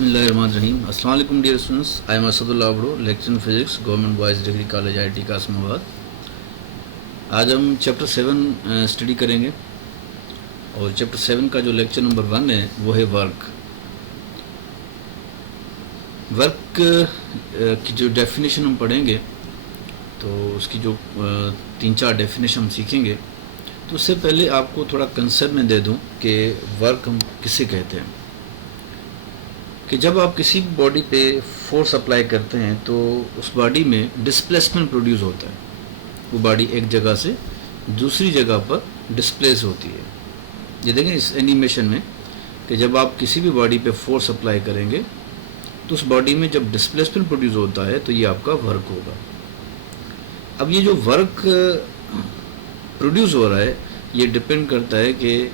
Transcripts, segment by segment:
बिस्मिल्लाहिर्रहमानिर्रहीम। अस्सलाम वालेकुम dear students, I am Asadullah Abro, lecture in physics, government boys degree college IIT Qasimabad. आज हम चैप्टर 7 स्टडी करेंगे और चैप्टर 7 का जो लेक्चर नंबर 1 है वो है वर्क। वर्क की जो डेफिनेशन हम पढ़ेंगे तो उसकी जो 3-4 डेफिनेशन हम सीखेंगे, तो उससे पहले आपको थोड़ा कंसेप्ट में दे दूं कि वर्क हम किसे कहते हैं। कि जब आप किसी भी बॉडी पे फोर्स अप्लाई करते हैं तो उस बॉडी में डिस्प्लेसमेंट प्रोड्यूस होता है। वो बॉडी एक जगह से दूसरी जगह पर डिस्प्लेस होती है। ये देखें इस एनिमेशन में कि जब आप किसी भी बॉडी पे फोर्स अप्लाई करेंगे तो उस बॉडी में जब डिस्प्लेसमेंट प्रोड्यूस होता है तो ये आपका वर्क होगा। अब ये जो वर्क प्रोड्यूस हो रहा है ये डिपेंड करता है कि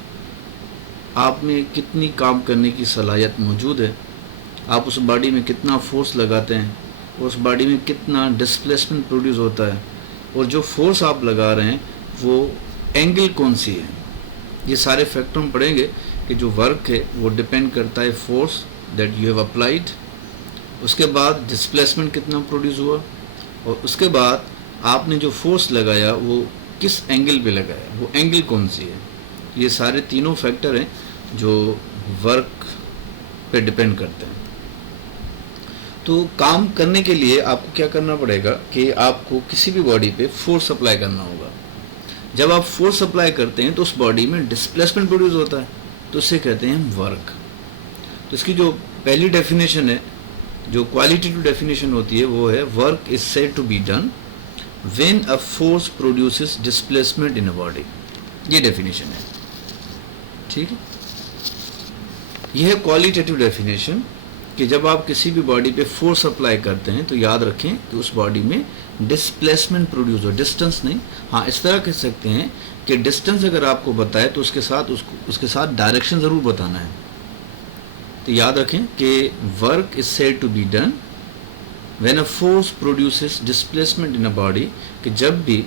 आप में कितनी काम करने की सलाहियत मौजूद है, आप उस बॉडी में कितना फोर्स लगाते हैं, उस बॉडी में कितना डिस्प्लेसमेंट प्रोड्यूस होता है, और जो फोर्स आप लगा रहे हैं वो एंगल कौन सी है। ये सारे फैक्टर हम पढ़ेंगे कि जो वर्क है वो डिपेंड करता है force that you have applied, उसके बाद डिस्प्लेसमेंट कितना प्रोड्यूस हुआ, और उसके बाद आपने जो फोर्स लगाया वो किस एंगल पे लगाया, वो एंगल कौन सी है। ये सारे तीनों फैक्टर हैं जो वर्क पे डिपेंड करते हैं। तो काम करने के लिए आपको क्या करना पड़ेगा कि आपको किसी भी बॉडी पे फोर्स अप्लाई करना होगा। जब आप फोर्स अप्लाई करते हैं तो उस बॉडी में डिस्प्लेसमेंट प्रोड्यूस होता है, तो उसे कहते हैं वर्क। तो इसकी जो पहली डेफिनेशन है, जो क्वालिटेटिव डेफिनेशन होती है, वो है work is said to be done when a force produces displacement in a body. ये डेफिनेशन है, ठीक है। यह है क्वालिटेटिव डेफिनेशन कि जब आप किसी भी बॉडी पे फोर्स अप्लाई करते हैं तो याद रखें कि उस बॉडी में डिस्प्लेसमेंट प्रोड्यूस हो, डिस्टेंस नहीं। हाँ, इस तरह कह सकते हैं कि डिस्टेंस अगर आपको बताए तो उसके साथ डायरेक्शन ज़रूर बताना है। तो याद रखें कि work is said to be done when a force produces displacement in a body, कि जब भी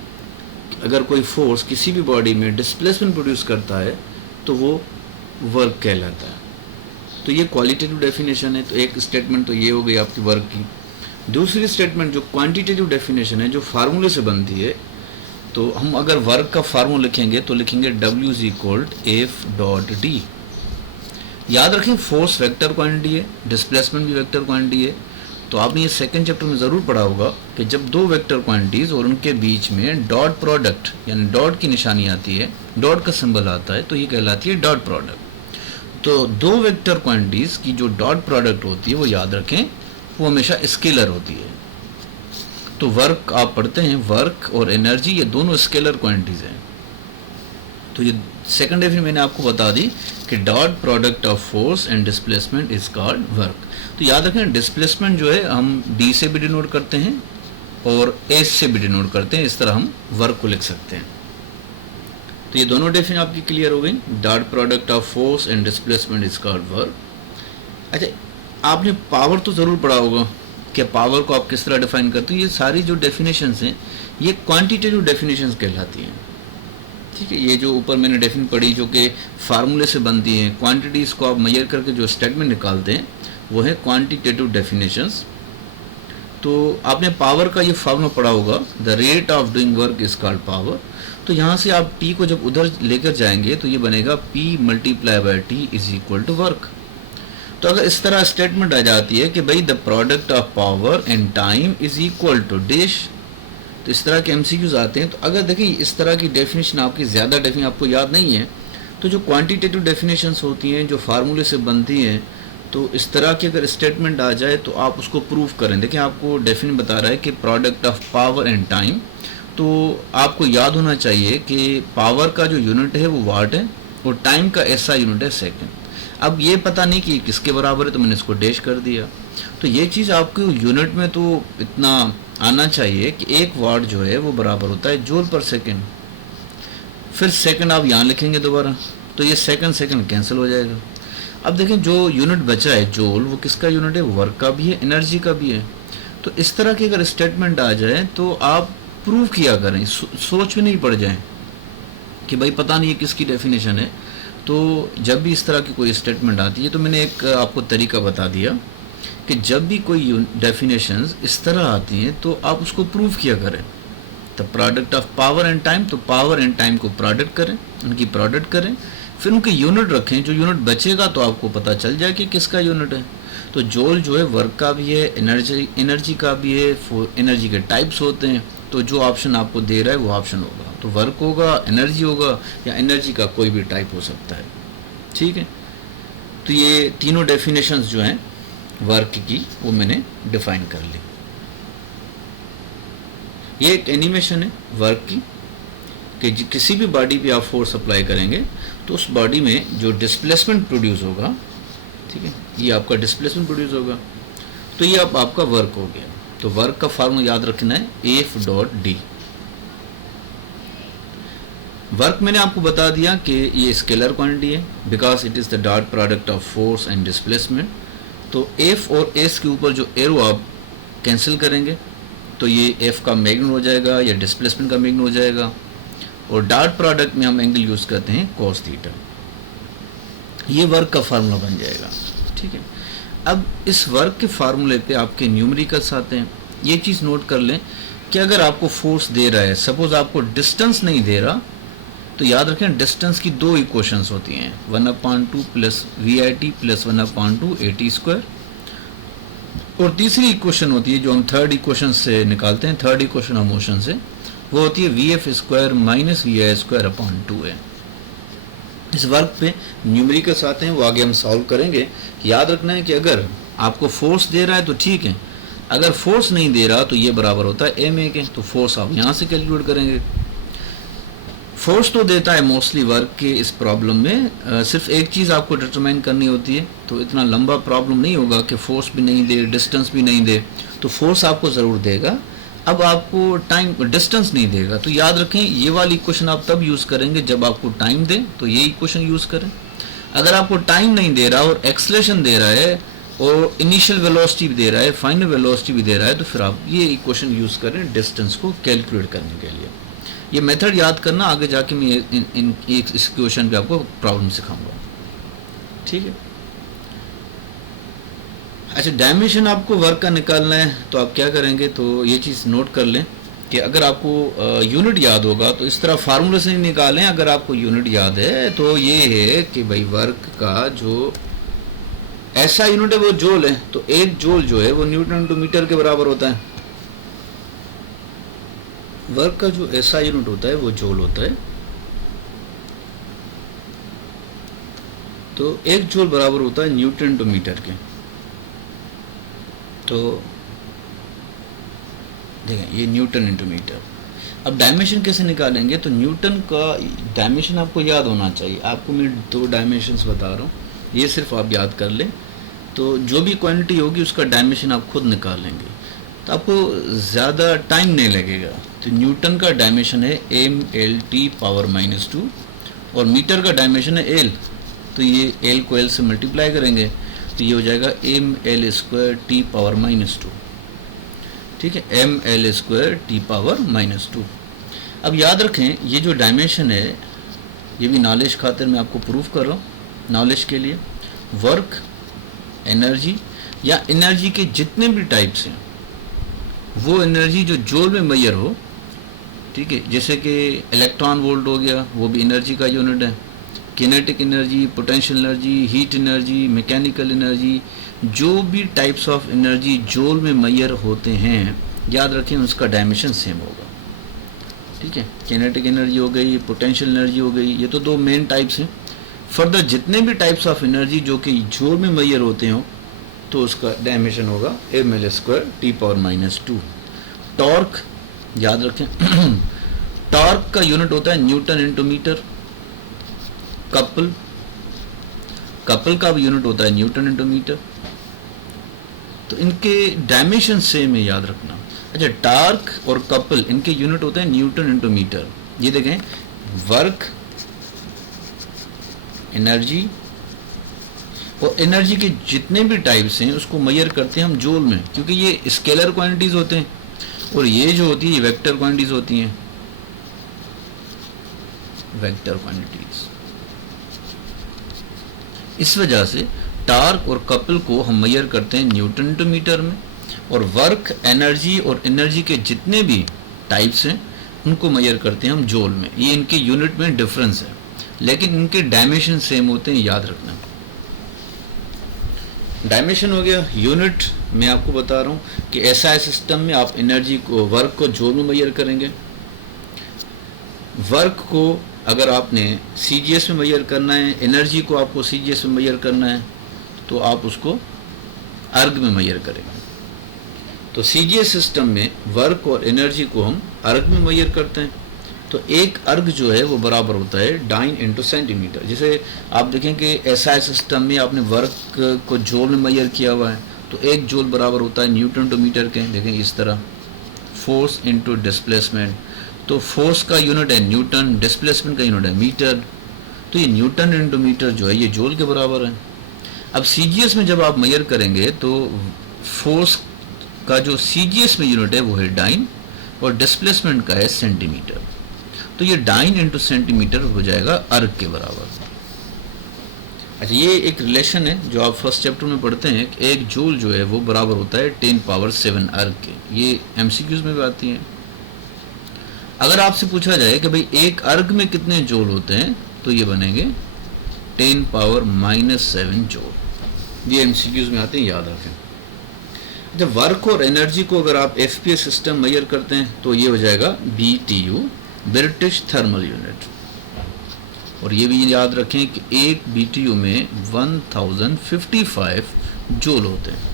अगर कोई फोर्स किसी भी बॉडी में डिस्प्लेसमेंट प्रोड्यूस करता है तो वो वर्क कहलाता है। तो ये क्वालिटेटिव डेफिनेशन है। तो एक स्टेटमेंट तो ये हो गई आपकी वर्क की। दूसरी स्टेटमेंट जो क्वांटिटेटिव डेफिनेशन है, जो फार्मूले से बनती है, तो हम अगर वर्क का फार्मूला लिखेंगे तो लिखेंगे W = F.D। याद रखें फोर्स वेक्टर क्वांटिटी है, डिस्प्लेसमेंट भी वेक्टर क्वांटिटी है। तो आपने ये सेकंड चैप्टर में ज़रूर पढ़ा होगा कि जब दो वेक्टर क्वांटिटीज़ और उनके बीच में डॉट प्रोडक्ट यानी डॉट की निशानी आती है, डॉट का सिंबल आता है, तो ये कहलाती है डॉट प्रोडक्ट। तो दो वेक्टर क्वांटिटीज की जो डॉट प्रोडक्ट होती है वो याद रखें वो हमेशा स्केलर होती है। तो वर्क आप पढ़ते हैं, वर्क और एनर्जी ये दोनों स्केलर क्वांटिटीज हैं। तो ये सेकंड डेफिनेशन मैंने आपको बता दी कि dot product of force and displacement is called work. तो याद रखें डिस्प्लेसमेंट जो है हम D से भी डिनोट करते हैं और S से भी डिनोट करते हैं। इस तरह हम वर्क को लिख सकते हैं। तो ये दोनों डेफिनेशन आपकी क्लियर हो गई। Dot product of force and displacement is called work. अच्छा, आपने पावर तो ज़रूर पढ़ा होगा कि पावर को आप किस तरह डिफाइन करते हो। ये सारी जो डेफिनेशंस हैं ये क्वांटिटेटिव डेफिनेशंस कहलाती हैं, ठीक है। ये जो ऊपर मैंने डेफिनेशन पढ़ी जो कि फार्मूले से बनती हैं, क्वांटिटीज़ को आप मेजर करके जो स्टेटमेंट निकालते हैं वो है क्वांटिटेटिव डेफिनेशंस। तो आपने पावर का ये फार्मूला पढ़ा होगा, the rate of doing work is called power. तो यहाँ से आप P को जब उधर लेकर जाएंगे तो ये बनेगा P × T = वर्क। तो अगर इस तरह स्टेटमेंट आ जाती है कि भाई the product of power and time is equal to dash, तो इस तरह के MCQs आते हैं। तो अगर देखिए इस तरह की डेफिनेशन आपकी ज़्यादा डेफिनेशन आपको याद नहीं है, तो जो क्वान्टिटेटिव डेफिनेशंस होती हैं जो फार्मूले से बनती हैं, तो इस तरह की अगर स्टेटमेंट आ जाए तो आप उसको प्रूव करें। देखिए आपको डेफिनेशन बता रहा है कि product of power and time, तो आपको याद होना चाहिए कि पावर का जो यूनिट है वो वाट है और टाइम का ऐसा यूनिट है सेकंड। अब ये पता नहीं कि किसके बराबर है तो मैंने इसको डैश कर दिया। तो ये चीज़ आपको यूनिट में तो इतना आना चाहिए कि 1 वाट जो है वो बराबर होता है जूल पर सेकंड। फिर सेकंड आप यहाँ लिखेंगे दोबारा, तो ये सेकंड कैंसिल हो जाएगा। अब देखें जो यूनिट बचा है जूल, वो किसका यूनिट है, वर्क का भी है, एनर्जी का भी है। तो इस तरह की अगर स्टेटमेंट आ जाए तो आप प्रूव किया करें, सोच में नहीं पड़ जाए कि भाई पता नहीं है किसकी डेफिनेशन है। तो जब भी इस तरह की कोई स्टेटमेंट आती है तो मैंने एक आपको तरीका बता दिया कि जब भी कोई डेफिनेशंस इस तरह आती हैं तो आप उसको प्रूव किया करें। The product of power and time, तो पावर एंड टाइम को प्रोडक्ट करें, उनकी प्रोडक्ट करें, फिर उनके यूनिट रखें। जो यूनिट बचेगा तो आपको पता चल जाए कि किसका यूनिट है। तो जूल जो है वर्क का भी है, एनर्जी का भी है, एनर्जी के टाइप्स होते हैं। तो जो ऑप्शन आपको दे रहा है वो ऑप्शन होगा, तो वर्क होगा, एनर्जी होगा, या एनर्जी का कोई भी टाइप हो सकता है। ठीक है, तो ये तीनों डेफिनेशंस जो हैं वर्क की वो मैंने डिफाइन कर ली। ये एक एनिमेशन है वर्क की कि किसी भी बॉडी पे आप फोर्स अप्लाई करेंगे तो उस बॉडी में जो डिस्प्लेसमेंट प्रोड्यूस होगा, ठीक है, ये आपका डिस्प्लेसमेंट प्रोड्यूस होगा, तो ये अब आपका वर्क हो गया। तो वर्क का फार्मूला याद रखना है एफ डॉट डी। वर्क मैंने आपको बता दिया कि ये स्केलर क्वांटिटी है because it is the dot product of force and displacement. तो एफ और एस के ऊपर जो एरो आप कैंसिल करेंगे तो ये एफ का मैग्नीट्यूड हो जाएगा या डिस्प्लेसमेंट का मैग्नीट्यूड हो जाएगा, और डॉट प्रोडक्ट में हम एंगल यूज़ करते हैं कॉस थीटा। ये वर्क का फार्मूला बन जाएगा। ठीक है, अब इस वर्क के फार्मूले पे आपके न्यूमेरिकल्स आते हैं। ये चीज़ नोट कर लें कि अगर आपको फोर्स दे रहा है, सपोज आपको डिस्टेंस नहीं दे रहा, तो याद रखें डिस्टेंस की दो इक्वेशंस होती हैं, 1/2 प्लस VIT प्लस 1/2 AT², और तीसरी इक्वेशन होती है जो हम थर्ड इक्वेशन से निकालते हैं, थर्ड इक्वेशन ऑफ मोशन से, वो होती है VF² माइनस VI²/2 है। इस वर्क पे न्यूमेरिकल्स आते हैं, वो आगे हम सॉल्व करेंगे। याद रखना है कि अगर आपको फोर्स दे रहा है तो ठीक है, अगर फोर्स नहीं दे रहा तो ये बराबर होता है ma के, तो फोर्स आप यहाँ से कैलकुलेट करेंगे। फोर्स तो देता है मोस्टली वर्क के इस प्रॉब्लम में, सिर्फ एक चीज़ आपको डिटरमाइन करनी होती है, तो इतना लंबा प्रॉब्लम नहीं होगा कि फोर्स भी नहीं दे, डिस्टेंस भी नहीं दे, तो फोर्स आपको ज़रूर देगा। अब आपको टाइम डिस्टेंस नहीं देगा, तो याद रखें ये वाली इक्वेशन आप तब यूज़ करेंगे जब आपको टाइम दे, तो ये इक्वेशन यूज़ करें। अगर आपको टाइम नहीं दे रहा और एक्सलेशन दे रहा है और इनिशियल वेलोसिटी भी दे रहा है, फाइनल वेलोसिटी भी दे रहा है, तो फिर आप ये इक्वेशन यूज़ करें डिस्टेंस को कैलकुलेट करने के लिए। ये मेथड याद करना, आगे जाके मैं इस क्वेश्चन पे आपको प्रॉब्लम सिखाऊंगा। ठीक है, अच्छा, डायमेंशन आपको वर्क का निकालना है तो आप क्या करेंगे, तो ये चीज़ नोट कर लें कि अगर आपको यूनिट याद होगा तो इस तरह फार्मूले से नहीं निकालें। अगर आपको यूनिट याद है तो ये है कि भाई वर्क का जो ऐसा यूनिट है वो जूल है, तो एक जूल जो है वो न्यूटन टू मीटर के बराबर होता है। वर्क का जो ऐसा यूनिट होता है वो जूल होता है, तो एक जूल बराबर होता है न्यूटन टू मीटर के। तो देखें ये न्यूटन इंटू मीटर। अब डायमेंशन कैसे निकालेंगे, तो न्यूटन का डायमेंशन आपको याद होना चाहिए। आपको मैं दो डायमेंशंस बता रहा हूँ, ये सिर्फ आप याद कर लें, तो जो भी क्वांटिटी होगी उसका डायमेंशन आप खुद निकाल लेंगे, तो आपको ज़्यादा टाइम नहीं लगेगा। तो न्यूटन का डायमेंशन है mLT⁻⁻2 और मीटर का डायमेंशन है L, तो ये L को L से मल्टीप्लाई करेंगे तो ये हो जाएगा mL²T⁻⁻2। ठीक है, mL²T⁻⁻2। अब याद रखें ये जो डायमेंशन है ये भी नॉलेज खातिर मैं आपको प्रूव कर रहा हूँ, नॉलेज के लिए। वर्क, एनर्जी या एनर्जी के जितने भी टाइप्स हैं वो एनर्जी जो जूल में मेजर हो, ठीक है, जैसे कि इलेक्ट्रॉन वोल्ट हो गया, वो भी एनर्जी का यूनिट है। Kinetic energy, potential energy, heat energy, mechanical energy, जो भी टाइप्स ऑफ एनर्जी जूल में मेजर होते हैं, याद रखें उसका डायमेंशन सेम होगा। ठीक है, किनेटिक एनर्जी हो गई, पोटेंशियल एनर्जी हो गई, ये तो दो मेन टाइप्स हैं। फर्दर जितने भी टाइप्स ऑफ एनर्जी जो कि जूल में मेजर होते हो तो उसका डायमेंशन होगा mL²T⁻⁻2। टॉर्क याद रखें टॉर्क का यूनिट होता है न्यूटन इंटू मीटर। कपल का भी यूनिट होता है न्यूटन इंटू मीटर। तो इनके डायमेंशन सेम है, याद रखना। अच्छा, टॉर्क और कपल इनके यूनिट होते हैं न्यूटन इंटू मीटर। ये देखें, वर्क, एनर्जी और एनर्जी के जितने भी टाइप्स हैं उसको मेजर करते हैं हम जूल में, क्योंकि ये स्केलर क्वांटिटीज होते हैं और ये जो होती है ये वेक्टर क्वांटिटीज होती हैं, वेक्टर क्वांटिटीज। इस वजह से टार्क और कपल को हम मेजर करते हैं न्यूटन टू मीटर में, और वर्क, एनर्जी और एनर्जी के जितने भी टाइप्स हैं उनको मेजर करते हैं हम जूल में। ये इनके यूनिट में डिफरेंस है, लेकिन इनके डायमेंशन सेम होते हैं, याद रखना। डायमेंशन हो गया। यूनिट मैं आपको बता रहा हूँ कि एसआई सिस्टम में आप एनर्जी को, वर्क को जूल में मेजर करेंगे। वर्क को अगर आपने सीजीएस में मेजर करना है, एनर्जी को आपको सीजीएस में मेजर करना है, तो आप उसको अर्ग में मेजर करेंगे। तो सीजीएस सिस्टम में वर्क और एनर्जी को हम अर्ग में मेजर करते हैं। तो एक अर्ग जो है वो बराबर होता है डाइन इंटू सेंटीमीटर। जैसे आप देखें कि एसआई सिस्टम में आपने वर्क को जूल में मेजर किया हुआ है, तो एक जूल बराबर होता है न्यूटन टू मीटर के। देखें इस तरह, फोर्स इंटू डिस्प्लेसमेंट। तो फोर्स का यूनिट है न्यूटन, डिस्प्लेसमेंट का यूनिट है मीटर, तो ये न्यूटन इंटू मीटर जो है ये जूल के बराबर है। अब सीजीएस में जब आप मेजर करेंगे तो फोर्स का जो सीजीएस में यूनिट है वो है डाइन, और डिस्प्लेसमेंट का है सेंटीमीटर। तो ये डाइन इंटू सेंटीमीटर हो जाएगा अर्ग के बराबर। अच्छा, ये एक रिलेशन है जो आप फर्स्ट चैप्टर में पढ़ते हैं कि एक जूल जो है वो बराबर होता है 10 पावर 7 अर्ग के। ये एमसीक्यूज में भी आती है। अगर आपसे पूछा जाए कि भाई एक अर्ग में कितने जूल होते हैं, तो ये बनेंगे 10 पावर -7 जूल। ये एमसीक्यूज में आते हैं, याद रखें। जब वर्क और एनर्जी को अगर आप एफपीएस सिस्टम मेजर करते हैं तो ये हो जाएगा बीटीयू, ब्रिटिश थर्मल यूनिट। और ये भी याद रखें कि एक बीटीयू में 1055 जूल होते हैं।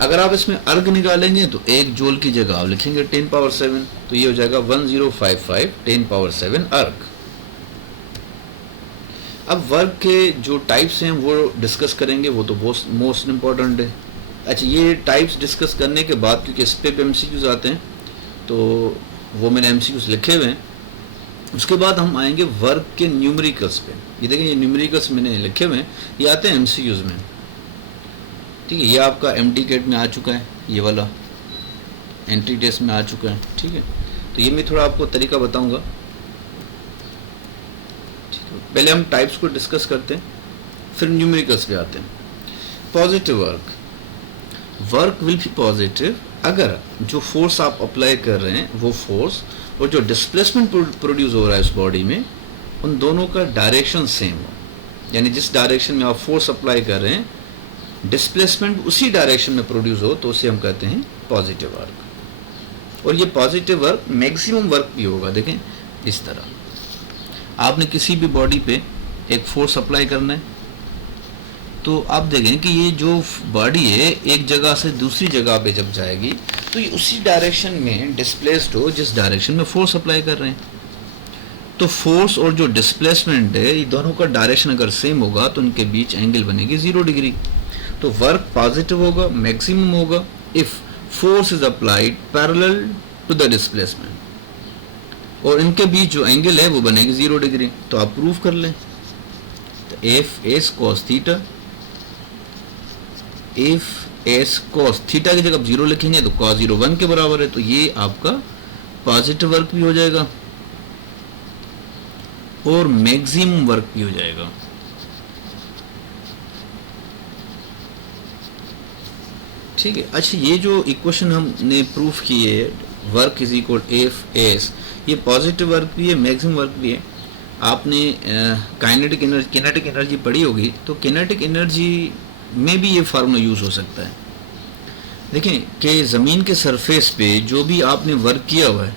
अगर आप इसमें अर्ग निकालेंगे तो एक जूल की जगह आप लिखेंगे 10 पावर 7, तो ये हो जाएगा 1055 10 पावर 7 अर्ग। अब वर्क के जो टाइप्स हैं वो डिस्कस करेंगे, वो तो मोस्ट इम्पॉर्टेंट है। अच्छा, ये टाइप्स डिस्कस करने के बाद, क्योंकि इस पे एमसीक्यूज आते हैं तो वो मैंने एमसीक्यूज लिखे हुए हैं, उसके बाद हम आएंगे वर्क के न्यूमेरिकल्स पे। ये देखें, ये न्यूमेरिकल्स मैंने लिखे हुए हैं, ये आते हैं एमसीक्यूज में। ठीक है, ये आपका एमटीकेट में आ चुका है, ये वाला एंट्री टेस्ट में आ चुका है। ठीक है, तो ये मैं थोड़ा आपको तरीका बताऊंगा। ठीक है, पहले हम टाइप्स को डिस्कस करते हैं, फिर न्यूमेरिकल्स पे आते हैं। Positive work, work will be positive अगर जो फोर्स आप अप्लाई कर रहे हैं वो फोर्स और जो डिस्प्लेसमेंट प्रोड्यूस हो रहा है उस बॉडी में, उन दोनों का डायरेक्शन सेम हो। यानी जिस डायरेक्शन में आप फोर्स अप्लाई कर रहे हैं, डिस्प्लेसमेंट उसी डायरेक्शन में प्रोड्यूस हो, तो उसे हम कहते हैं पॉजिटिव वर्क। और ये पॉजिटिव वर्क मैक्सिमम वर्क भी होगा। देखें इस तरह, आपने किसी भी बॉडी पे एक फोर्स अप्लाई करना है, तो आप देखें कि ये जो बॉडी है एक जगह से दूसरी जगह पे जब जाएगी तो ये उसी डायरेक्शन में डिस्प्लेस्ड हो जिस डायरेक्शन में फोर्स अप्लाई कर रहे हैं। तो फोर्स और जो डिस्प्लेसमेंट है, ये दोनों का डायरेक्शन अगर सेम होगा तो उनके बीच एंगल बनेगी 0 डिग्री। तो वर्क पॉजिटिव होगा, मैक्सिमम होगा if force is applied parallel to the displacement, और इनके बीच जो एंगल है वो बनेगी 0 डिग्री। तो आप प्रूव कर लें। तो F S cos theta, if S cos theta की जगह आप 0 लिखेंगे तो कॉस 0 1 के बराबर है। तो ये आपका पॉजिटिव वर्क भी हो जाएगा और मैक्सिमम वर्क भी हो जाएगा। ठीक है। अच्छा, ये जो इक्वेशन हमने प्रूफ की है, work is equal F S, ये पॉजिटिव वर्क भी है, मैक्सिमम वर्क भी है। आपने किनेटिक एनर्जी पढ़ी होगी, तो किनेटिक एनर्जी में भी ये फार्मूला यूज हो सकता है। देखें कि ज़मीन के सरफेस पे जो भी आपने वर्क किया हुआ है,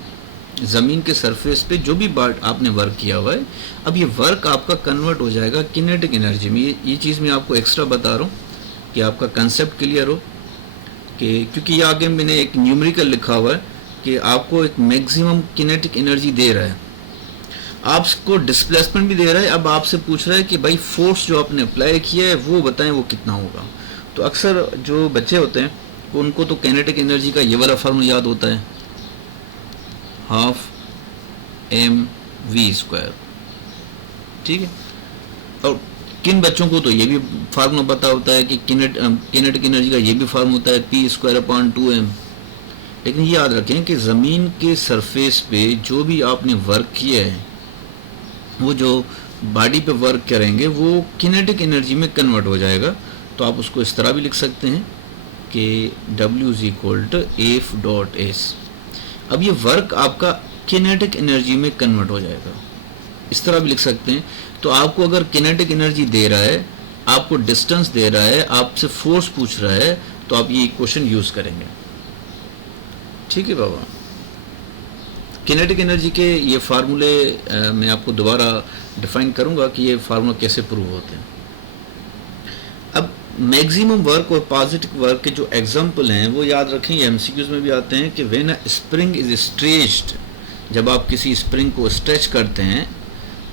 ज़मीन के सरफेस पे जो भी आपने वर्क किया हुआ है, अब ये वर्क आपका कन्वर्ट हो जाएगा किनेटिक एनर्जी में। ये चीज़ मैं आपको एक्स्ट्रा बता रहा हूँ कि आपका कंसेप्ट क्लियर हो, कि क्योंकि ये आगे मैंने एक न्यूमेरिकल लिखा हुआ है कि आपको एक मैक्सिमम किनेटिक एनर्जी दे रहा है, आपको डिस्प्लेसमेंट भी दे रहा है। अब आपसे पूछ रहा है कि भाई फोर्स जो आपने अप्लाई किया है वो बताएं वो कितना होगा। तो अक्सर जो बच्चे होते हैं उनको तो किनेटिक एनर्जी का ये वाला फार्मूला याद होता है, ½ mv²। ठीक है। और किन बच्चों को तो ये भी फार्मूला पता होता है कि किनेटिक एनर्जी का ये भी फार्मूला होता है P²/2m। लेकिन ये याद रखें कि ज़मीन के सरफेस पे जो भी आपने वर्क किया है, वो जो बॉडी पे वर्क करेंगे वो किनेटिक एनर्जी में कन्वर्ट हो जाएगा। तो आप उसको इस तरह भी लिख सकते हैं कि W is equal to F dot S. अब ये वर्क आपका किनेटिक एनर्जी में कन्वर्ट हो जाएगा, इस तरह भी लिख सकते हैं। तो आपको अगर किनेटिक एनर्जी दे रहा है, आपको डिस्टेंस दे रहा है, आपसे फोर्स पूछ रहा है, तो आप ये इक्वेशन यूज करेंगे। ठीक है बाबा। किनेटिक एनर्जी के ये फार्मूले मैं आपको दोबारा डिफाइन करूंगा कि ये फार्मूला कैसे प्रूव होते हैं। अब मैक्सिमम वर्क और पॉजिटिव वर्क के जो एग्जांपल हैं वो याद रखें, ये एमसीक्यूज में भी आते हैं कि when a spring is stretched, जब आप किसी स्प्रिंग को स्ट्रेच करते हैं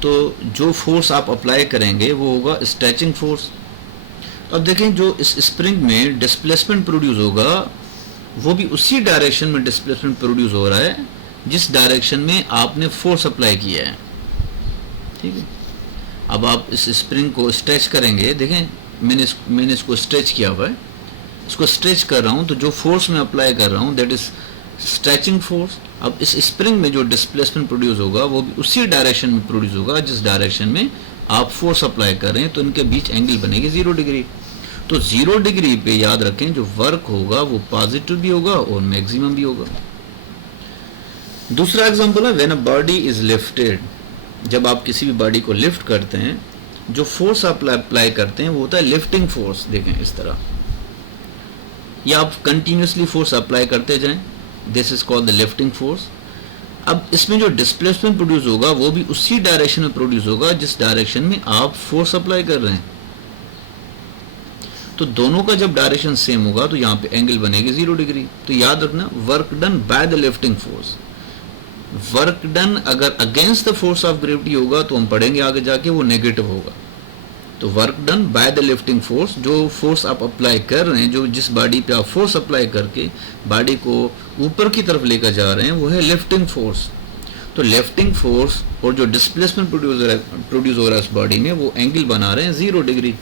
तो जो फोर्स आप अप्लाई करेंगे वो होगा स्ट्रेचिंग फोर्स। अब देखें जो इस स्प्रिंग में डिस्प्लेसमेंट प्रोड्यूस होगा वो भी उसी डायरेक्शन में डिस्प्लेसमेंट प्रोड्यूस हो रहा है जिस डायरेक्शन में आपने फोर्स अप्लाई किया है। ठीक है। अब आप इस स्प्रिंग को स्ट्रेच करेंगे, देखें मैंने इसको स्ट्रेच किया हुआ है, इसको स्ट्रेच कर रहा हूँ, तो जो फोर्स मैं अप्लाई कर रहा हूँ दैट इज स्ट्रेचिंग फोर्स। अब इस स्प्रिंग में जो डिस्प्लेसमेंट प्रोड्यूस होगा वो भी उसी डायरेक्शन में प्रोड्यूस होगा जिस डायरेक्शन में आप फोर्स अप्लाई कर रहे हैं, तो इनके बीच एंगल बनेगी 0 डिग्री। तो 0 डिग्री पे याद रखें जो वर्क होगा वो पॉजिटिव भी होगा और मैक्सिमम भी होगा। दूसरा एग्जांपल है when a body is lifted, जब आप किसी भी बॉडी को लिफ्ट करते हैं जो फोर्स आप अप्लाई करते हैं वो होता है लिफ्टिंग फोर्स। देखें इस तरह, या आप कंटिन्यूसली फोर्स अप्लाई करते जाएं, this is called the lifting force. अब इसमें जो डिस्प्लेसमेंट प्रोड्यूस होगा वो भी उसी डायरेक्शन में प्रोड्यूस होगा जिस डायरेक्शन में आप फोर्स अप्लाई कर रहे हैं। तो दोनों का जब डायरेक्शन सेम होगा तो यहाँ पे एंगल बनेगी 0 डिग्री। तो याद रखना work done by the lifting force, work done अगर against the force of gravity होगा तो हम पढ़ेंगे आगे जाके वो नेगेटिव होगा। तो work done by the lifting force, जो फोर्स आप अप्लाई कर रहे हैं, जो जिस बॉडी पे आप फोर्स अप्लाई करके बॉडी को ऊपर की तरफ लेकर जा रहे हैं वो है लिफ्टिंग फोर्स। तो लिफ्टिंग फोर्स और जो डिस्प्लेसमेंट प्रोड्यूस हो रहा है उस बॉडी में वो एंगल बना रहे हैं 0 डिग्री।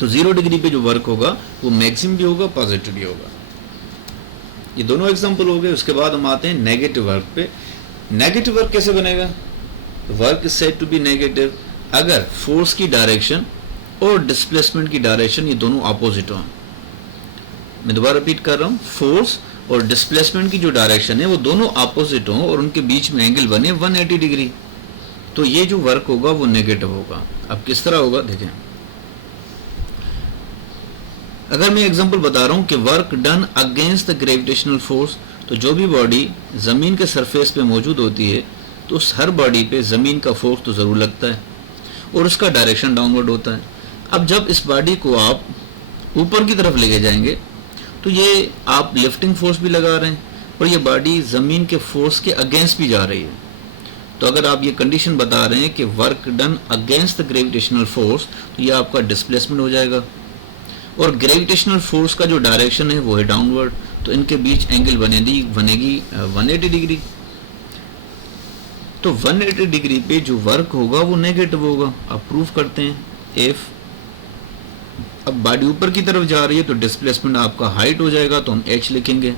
तो 0 डिग्री पे जो वर्क होगा वो मैक्सिमम भी होगा पॉजिटिव भी होगा। ये दोनों एग्जांपल हो गए। उसके बाद हम आते हैं नेगेटिव वर्क पे। नेगेटिव वर्क कैसे बनेगा? Work is said to be negative अगर फोर्स की डायरेक्शन और डिस्प्लेसमेंट की डायरेक्शन ये दोनों अपोजिट हों। मैं दोबारा रिपीट कर रहा हूँ, फोर्स और डिस्प्लेसमेंट की जो डायरेक्शन है वो दोनों अपोजिट हों और उनके बीच में एंगल बने 180 डिग्री, तो ये जो वर्क होगा वो नेगेटिव होगा। अब किस तरह होगा देखें। अगर मैं एग्जांपल बता रहा हूं कि work done against the gravitational force, तो जो भी बॉडी जमीन के सरफेस पे मौजूद होती है तो उस हर बॉडी पे जमीन का फोर्स तो जरूर लगता है और उसका डायरेक्शन डाउनवर्ड होता है। अब जब इस बॉडी को आप ऊपर की तरफ लेके जाएंगे तो ये आप लिफ्टिंग फोर्स भी लगा रहे हैं और ये बॉडी जमीन के फोर्स के अगेंस्ट भी जा रही है। तो अगर आप ये कंडीशन बता रहे हैं कि work done against the gravitational force, तो ये आपका डिस्प्लेसमेंट हो जाएगा और ग्रेविटेशनल फोर्स का जो डायरेक्शन है वो है डाउनवर्ड, तो इनके बीच एंगल बनेगी 180 डिग्री। तो 180 डिग्री पे जो वर्क होगा वो नेगेटिव होगा। आप प्रूफ करते हैं इफ अब बॉडी ऊपर की तरफ जा रही है तो डिस्प्लेसमेंट आपका हाइट हो जाएगा, तो हम h लिखेंगे।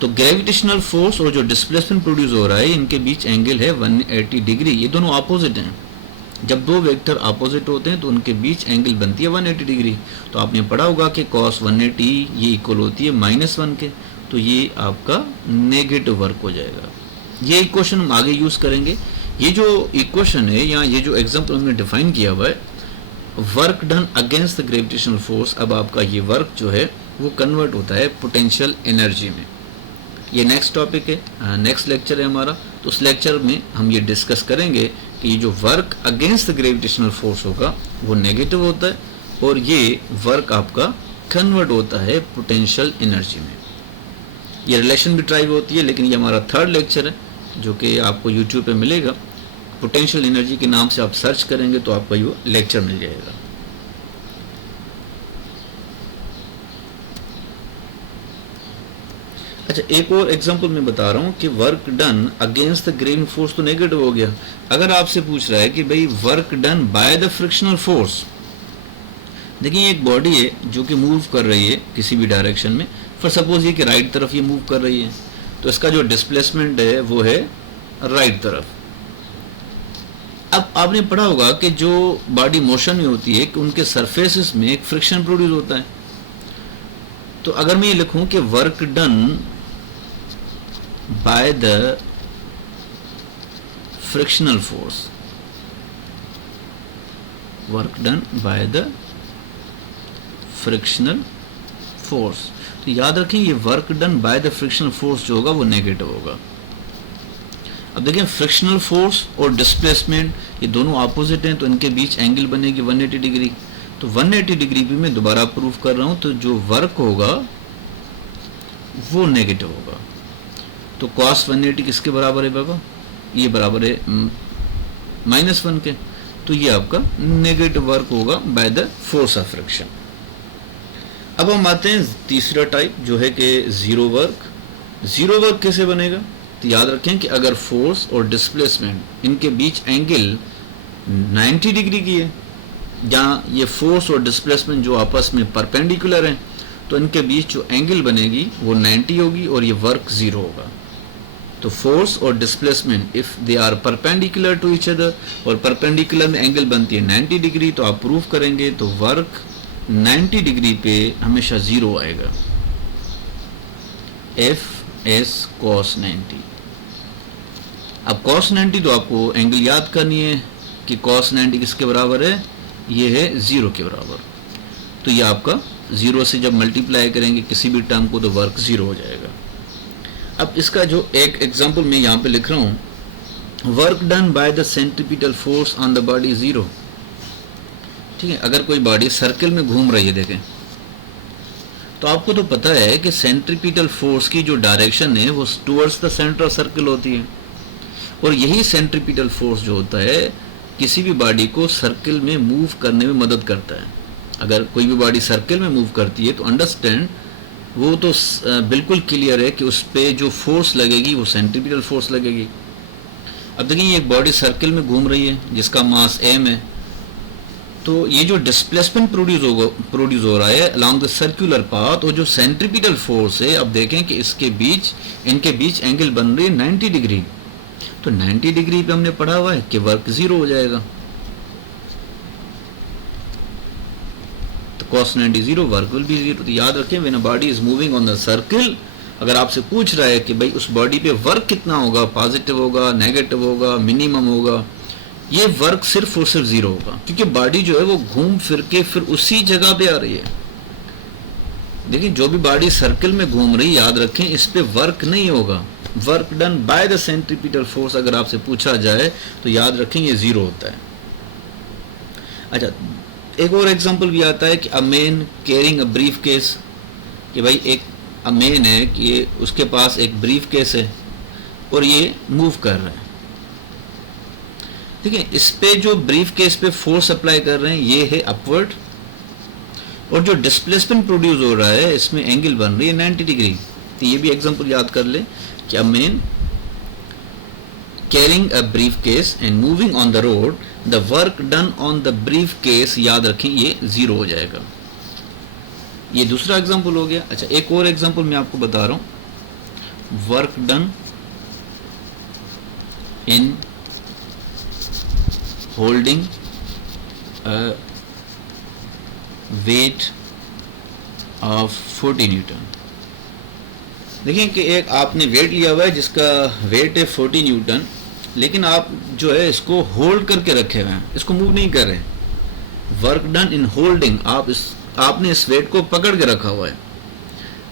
तो ग्रेविटेशनल फोर्स और जो डिस्प्लेसमेंट प्रोड्यूस हो रहा है इनके बीच एंगल है 180 डिग्री। ये दोनों अपोजिट हैं। जब दो वेक्टर अपोजिट होते हैं तो उनके बीच एंगल बनती है 180 डिग्री। तो आपने पढ़ा होगा कि cos 180 ये इक्वल होती है -1 के, तो ये आपका नेगेटिव वर्क हो जाएगा। ये इक्वेशन हम आगे यूज करेंगे। ये जो इक्वेशन है या ये जो एग्जांपल हमने डिफाइन किया हुआ है work done against the gravitational force, अब आपका ये वर्क जो है वो कन्वर्ट होता है पोटेंशियल एनर्जी में। ये नेक्स्ट टॉपिक है, नेक्स्ट लेक्चर है हमारा। तो उस लेक्चर में हम ये डिस्कस करेंगे कि ये जो work against the gravitational force होगा वो नेगेटिव होता है और ये वर्क आपका कन्वर्ट होता है पोटेंशियल एनर्जी में। ये रिलेशन भी ट्राई होती है, लेकिन ये हमारा थर्ड लेक्चर है जो कि आपको यूट्यूब पे मिलेगा। पोटेंशियल एनर्जी के नाम से आप सर्च करेंगे तो आपको ये लेक्चर मिल जाएगा। अच्छा, एक और एग्जांपल मैं बता रहा हूँ कि work done against the graving force तो नेगेटिव हो गया। अगर आपसे पूछ रहा है कि भाई work done by the frictional force, देखिए एक बॉडी है जो कि मूव कर रही है किसी भी डायरेक्शन में, फॉर सपोज ये कि राइट तरफ ये मूव कर रही है, तो इसका जो डिस्प्लेसमेंट है वो है राइट तरफ। अब आपने पढ़ा होगा कि जो बॉडी मोशन में होती है कि उनके सरफेसेस में एक फ्रिक्शन प्रोड्यूस होता है। तो अगर मैं ये लिखूं कि work done by the frictional force, work done by the frictional force, तो याद रखें ये work done by the frictional force जो होगा वो नेगेटिव होगा। अब देखें फ्रिक्शनल फोर्स और डिस्प्लेसमेंट ये दोनों ऑपोजिट हैं, तो इनके बीच एंगल बनेगी 180 डिग्री। तो 180 डिग्री भी मैं दोबारा प्रूव कर रहा हूं, तो जो वर्क होगा वो नेगेटिव होगा। तो कॉस 180 किसके बराबर है बाबा? ये बराबर है -1 के। तो ये आपका नेगेटिव वर्क होगा by the force of friction. अब हम आते हैं तीसरा टाइप जो है कि जीरो वर्क। जीरो वर्क कैसे बनेगा? तो याद रखें कि अगर फोर्स और डिस्प्लेसमेंट इनके बीच एंगल 90 डिग्री की है, जहाँ ये फोर्स और डिस्प्लेसमेंट जो आपस में परपेंडिकुलर हैं, तो इनके बीच जो एंगल बनेगी वो 90 होगी और ये वर्क जीरो होगा। तो फोर्स और displacement if they are perpendicular to each other, और परपेंडिकुलर में एंगल बनती है 90 डिग्री, तो आप प्रूव करेंगे तो वर्क 90 डिग्री पे हमेशा जीरो आएगा। F S cos 90। अब कॉस 90 तो आपको एंगल याद करनी है कि कॉस 90 किसके बराबर है? ये है जीरो के बराबर। तो ये आपका जीरो से जब मल्टीप्लाई करेंगे किसी भी टर्म को तो वर्क जीरो हो जाएगा। अब इसका जो एक एग्जांपल मैं यहाँ पे लिख रहा हूँ, work done by the centripetal force on the body zero. ठीक है, अगर कोई बॉडी सर्कल में घूम रही है देखें, तो आपको तो पता है कि सेंट्रीपिटल फोर्स की जो डायरेक्शन है वो towards the centre of circle होती है, और यही सेंट्रीपिटल फोर्स जो होता है किसी भी बॉडी को सर्कल में मूव करने में मदद करता है। अगर कोई भी बॉडी सर्कल में मूव करती है तो अंडरस्टैंड वो तो बिल्कुल क्लियर है कि उस पर जो फोर्स लगेगी वो सेंट्रीपिटल फोर्स लगेगी। अब देखिए एक बॉडी सर्कल में घूम रही है जिसका मास m है, तो ये जो डिस्प्लेसमेंट प्रोड्यूस हो रहा है अलॉन्ग द सर्कुलर पाथ, और जो सेंट्रीपिटल फोर्स है, अब देखें कि इनके बीच एंगल बन रही है 90 डिग्री। तो 90 डिग्री पे हमने पढ़ा हुआ है कि वर्क जीरो हो जाएगा। तो cos 90 zero, work will be zero. तो याद रखें when a body is moving on the circle, अगर आपसे पूछ रहा है कि भाई उस बॉडी पे वर्क कितना होगा, पॉजिटिव होगा, नेगेटिव होगा, मिनिमम होगा, ये वर्क सिर्फ और सिर्फ जीरो होगा, क्योंकि बॉडी जो है वो घूम फिर के फिर उसी जगह पे आ रही है। देखिए जो भी बॉडी सर्कल में घूम रही, याद रखें इस पे वर्क नहीं होगा। Work done by the centripetal force अगर आपसे पूछा जाए तो याद रखें ये जीरो होता है। अच्छा, एक और एग्जांपल भी आता है कि अ man carrying a brief case, कि भाई एक अ मैन है कि ये उसके पास एक ब्रीफ केस है और ये मूव कर रहा है। ठीक है, इस पे जो ब्रीफ केस पे फोर्स अप्लाई कर रहे हैं ये है अपवर्ड, और जो डिस्प्लेसमेंट प्रोड्यूस हो रहा है इसमें एंगल बन रही है 90 डिग्री। तो ये भी एग्जांपल याद कर ले कि अ man carrying a brief case and moving on the road, the work done on the brief case, याद रखें ये जीरो हो जाएगा। ये दूसरा एग्जांपल हो गया। अच्छा, एक और एग्जांपल मैं आपको बता रहा हूं, work done in holding a weight of 40 Newton. देखिए कि एक आपने वेट लिया हुआ है जिसका वेट है 40 न्यूटन, लेकिन आप जो है इसको होल्ड करके रखे हुए हैं, इसको मूव नहीं कर रहे। वर्क डन इन होल्डिंग, आपने इस वेट को पकड़ के रखा हुआ है।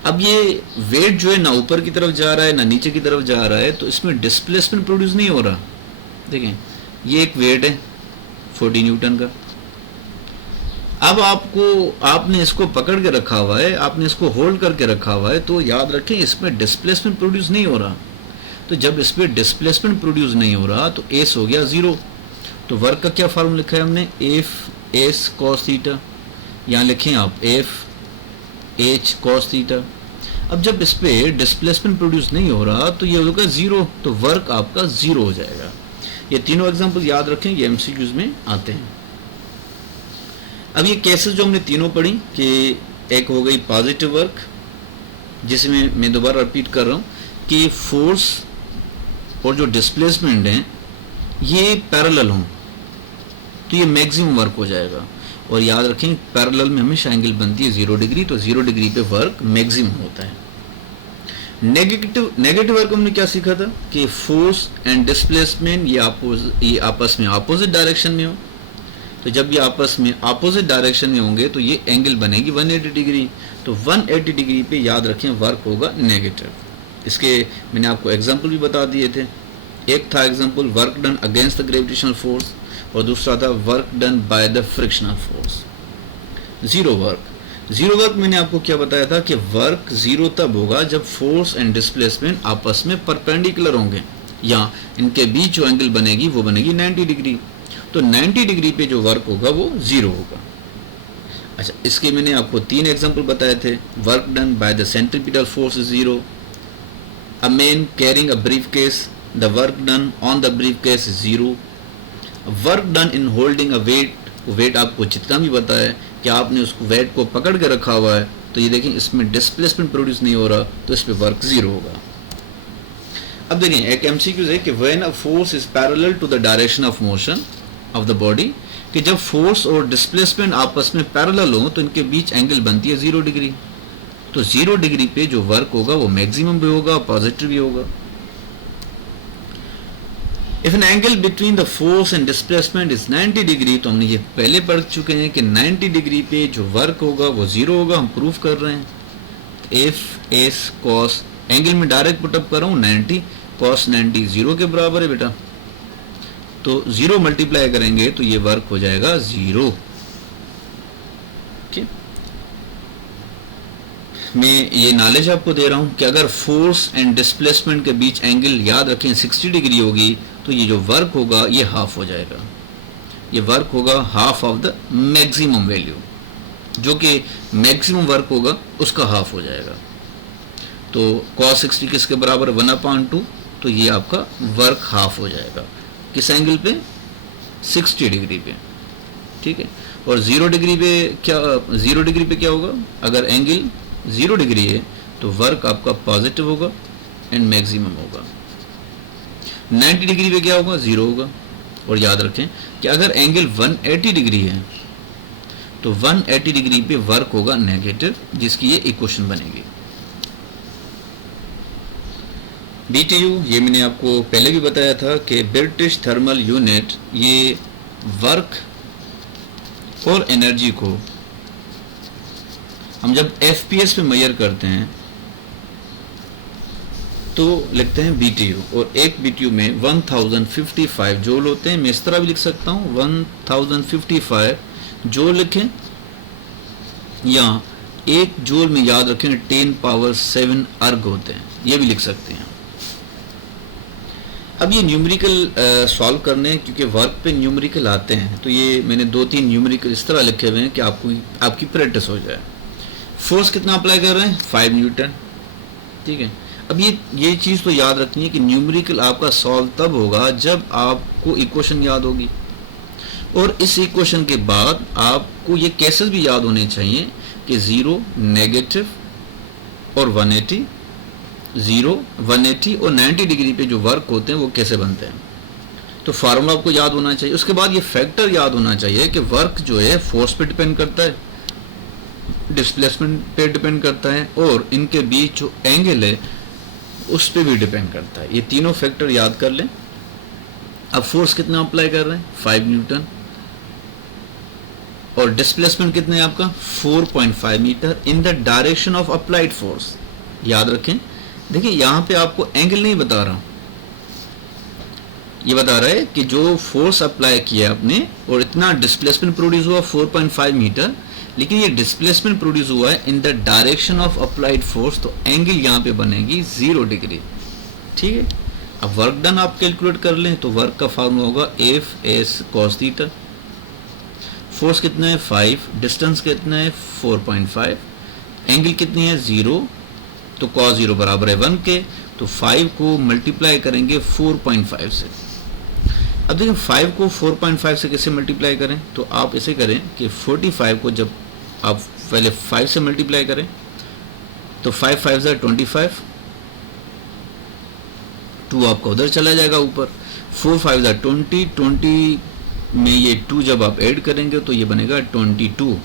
अब ये वेट जो है ना ऊपर की तरफ जा रहा है ना नीचे की तरफ जा रहा है, तो इसमें डिस्प्लेसमेंट प्रोड्यूस नहीं हो रहा। देखें ये एक वेट है 40 न्यूटन का, अब आपने इसको पकड़ के रखा हुआ है, आपने इसको होल्ड करके रखा हुआ है, तो याद रखें इसमें डिस्प्लेसमेंट प्रोड्यूस नहीं हो रहा। तो जब इस पर डिस्प्लेसमेंट प्रोड्यूस नहीं हो रहा तो एस हो गया जीरो। तो वर्क का क्या फॉर्मूला लिखा है हमने, एफ एस कॉस थीटा, यहाँ लिखें आप एफ एच कॉस थीटा। अब जब इस पर डिस्प्लेसमेंट प्रोड्यूस नहीं हो रहा तो ये होगा जीरो, तो वर्क आपका जीरो हो जाएगा। ये तीनों एग्जाम्पल याद रखें, ये एमसीक्यूज में आते हैं। अब ये केसेस जो हमने तीनों पढ़ी कि एक हो गई पॉजिटिव वर्क, जिसमें मैं दोबारा रिपीट कर रहा हूँ कि फोर्स और जो डिस्प्लेसमेंट हैं ये पैरेलल हों, तो ये मैक्सिमम वर्क हो जाएगा। और याद रखें पैरेलल में हमेशा एंगल बनती है 0 डिग्री, तो 0 डिग्री पे वर्क मैक्सिमम होता है। नेगेटिव वर्क हमने क्या सीखा था कि फोर्स एंड डिस्प्लेसमेंट ये आपस में अपोजिट डायरेक्शन में हो। तो जब ये आपस में अपोजिट डायरेक्शन में होंगे तो ये एंगल बनेगी 180 डिग्री। तो 180 डिग्री पे याद रखें वर्क होगा नेगेटिव। इसके मैंने आपको एग्जांपल भी बता दिए थे। एक था example work done against the gravitational force और दूसरा था work done by the frictional force. Zero work मैंने आपको क्या बताया था कि वर्क जीरो तब होगा जब फोर्स एंड डिस्प्लेसमेंट आपस में परपेंडिकुलर होंगे या इनके बीच जो एंगल बनेगी वो बनेगी 90 डिग्री। तो 90 डिग्री पे जो वर्क होगा वो जीरो होगा। अच्छा, इसके मैंने आपको 3 एग्जांपल बताए थे। Work done by the centripetal force is zero, a man carrying a briefcase, the work done on the briefcase is zero, work done in holding a weight आपको जितना भी पता है कि आपने उसको वेट को पकड़ के रखा हुआ है, तो ये देखें इसमें डिस्प्लेसमेंट प्रोड्यूस नहीं हो रहा, तो इस पे वर्क जीरो होगा। अब देखें एक एमसीक्यूज है कि when a force is parallel to the direction of motion of the body, कि जब फोर्स और डिस्प्लेसमेंट आपस में पैरेलल हो तो इनके बीच एंगल बनती है 0 डिग्री। तो 0 डिग्री पे जो वर्क होगा वो मैक्सिमम भी होगा, पॉजिटिव भी होगा। If an angle between the force and displacement is 90 degree, तो हमने ये पहले पढ़ चुके हैं कि 90 डिग्री पे जो वर्क होगा वो जीरो होगा, हम प्रूफ कर रहे हैं। इफ एस कॉस एंगल में डायरेक्ट पुटअप कर रहा हूँ 90, कॉस 90 जीरो के बराबर है बेटा, तो जीरो मल्टीप्लाई करेंगे तो ये वर्क हो जाएगा जीरो। मैं ये नॉलेज आपको दे रहा हूं कि अगर फोर्स एंड डिस्प्लेसमेंट के बीच एंगल याद रखें 60 डिग्री होगी, तो ये जो वर्क होगा ये हाफ हो जाएगा। ये वर्क होगा half of the maximum value, जो कि मैक्सिमम वर्क होगा उसका हाफ हो जाएगा। तो cos 60 किसके बराबर 1/2, तो ये आपका वर्क हाफ हो जाएगा किस एंगल पे 60 डिग्री पे, ठीक है। और 0 डिग्री पे क्या होगा, अगर एंगल 0 डिग्री है तो वर्क आपका पॉजिटिव होगा एंड मैक्सिमम होगा। 90 डिग्री पे क्या होगा, जीरो होगा। और याद रखें कि अगर एंगल 180 डिग्री है तो 180 डिग्री पे वर्क होगा नेगेटिव, जिसकी ये इक्वेशन बनेगी। BTU ये मैंने आपको पहले भी बताया था कि ब्रिटिश थर्मल यूनिट, ये वर्क और एनर्जी को हम जब FPS पे मेजर करते हैं तो लिखते हैं BTU, और एक BTU में 1055 जूल होते हैं। मैं इस तरह भी लिख सकता हूँ 1055 जूल लिखें, या एक जूल में याद रखें 10⁻7 अर्ग होते हैं, ये भी लिख सकते हैं। अब ये न्यूमेरिकल सॉल्व करने हैं, क्योंकि वर्क पे न्यूमेरिकल आते हैं, तो ये मैंने 2-3 न्यूमेरिकल इस तरह लिखे हुए हैं कि आपकी प्रैक्टिस हो जाए। फोर्स कितना अप्लाई कर रहे हैं 5 न्यूटन, ठीक है। अब ये चीज़ तो याद रखनी है कि न्यूमेरिकल आपका सॉल्व तब होगा जब आपको इक्वेशन याद होगी, और इस इक्वेशन के बाद आपको ये केसेस भी याद होने चाहिए कि 0, नेगेटिव और 180, 0, 180 और 90 डिग्री पे जो वर्क होते हैं वो कैसे बनते हैं। तो फार्मूला आपको याद होना चाहिए। उसके बाद ये फैक्टर याद होना चाहिए कि वर्क जो है फोर्स पे डिपेंड करता है, डिस्प्लेसमेंट पे डिपेंड करता है, और इनके बीच जो एंगल है उस पे भी डिपेंड करता है। ये तीनों फैक्टर याद कर लें। अब फोर्स कितना अप्लाई कर रहे हैं 5 न्यूटन, और डिस्प्लेसमेंट कितना है आपका 4.5 metre in the direction of applied force. याद रखें, देखिए यहाँ पे आपको एंगल नहीं बता रहा, ये बता रहा है कि जो फोर्स अप्लाई किया आपने और इतना डिस्प्लेसमेंट प्रोड्यूस हुआ 4.5 मीटर, लेकिन ये डिस्प्लेसमेंट प्रोड्यूस हुआ है इन the direction of applied force, तो एंगल यहाँ पे बनेगी 0 डिग्री, ठीक है। अब वर्क डन आप कैलकुलेट कर लें, तो वर्क का फार्मूला होगा F(s cos थीटा)। फोर्स कितना है 5, डिस्टेंस कितना है 4.5, एंगल कितनी है 0, तो cos 0 बराबर है 1 के, तो 5 को मल्टीप्लाई करेंगे 4.5 से। अब देखिए 5 को 4.5 से कैसे मल्टीप्लाई करें, तो आप ऐसे करें कि 45 को जब आप पहले 5 से मल्टीप्लाई करें तो 5 5 25, 2 आपका उधर चला जाएगा ऊपर, 4 5 20, 20 में ये 2 जब आप ऐड करेंगे तो ये बनेगा 22।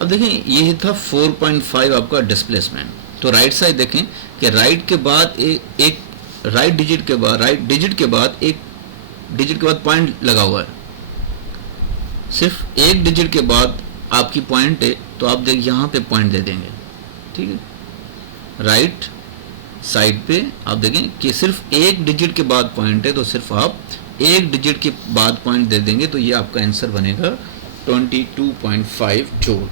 अब देखें ये था 4.5 आपका डिस्प्लेसमेंट। तो राइट साइड देखें कि राइट के बाद एक राइट डिजिट के बाद एक डिजिट के बाद पॉइंट लगा हुआ है। सिर्फ एक डिजिट के बाद आपकी पॉइंट है, तो आप देख यहाँ पे पॉइंट दे देंगे, ठीक है। राइट साइड पे आप देखें कि सिर्फ एक डिजिट के बाद पॉइंट है, तो सिर्फ आप एक डिजिट के बाद पॉइंट दे देंगे, तो ये आपका आंसर बनेगा 22.5 जूल।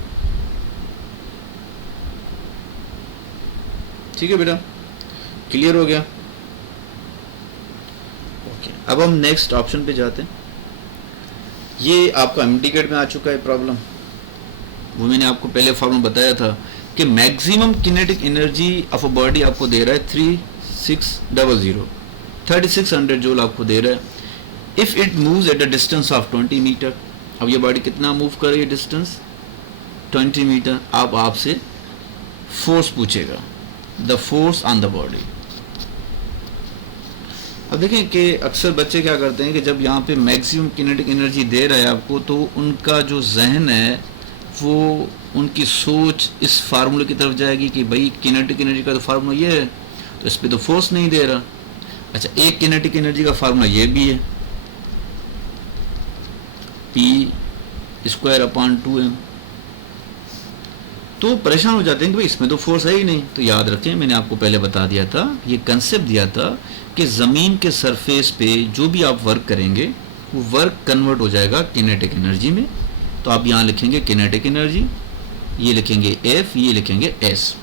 ठीक है बेटा, क्लियर हो गया? ओके, अब हम नेक्स्ट ऑप्शन पे जाते हैं। ये आपका एमटीकेट में आ चुका है प्रॉब्लम। वो मैंने आपको पहले फॉर्मूला बताया था कि maximum kinetic energy of a body आपको दे रहा है 3600 जूल आपको दे रहा है if it moves at a distance of 20 metre. अब ये बॉडी कितना मूव कर रही है डिस्टेंस 20 मीटर। अब आपसे फोर्स पूछेगा, the force on the body. अब देखें कि अक्सर बच्चे क्या करते हैं कि जब यहाँ पे मैक्सिमम किनेटिक एनर्जी दे रहा है आपको, तो उनका जो जहन है वो उनकी सोच इस फार्मूले की तरफ जाएगी कि भाई किनेटिक एनर्जी का तो फार्मूला ये है, तो इस पर तो फोर्स नहीं दे रहा। अच्छा, एक किनेटिक एनर्जी का फार्मूला ये भी है, P²/2m। तो परेशान हो जाते हैं कि भाई इसमें तो फोर्स है ही नहीं। तो याद रखें, मैंने आपको पहले बता दिया था, ये कंसेप्ट दिया था कि ज़मीन के सरफेस पे जो भी आप वर्क करेंगे वो वर्क कन्वर्ट हो जाएगा किनेटिक एनर्जी में। तो आप यहाँ लिखेंगे किनेटिक एनर्जी, ये लिखेंगे F, ये लिखेंगे S।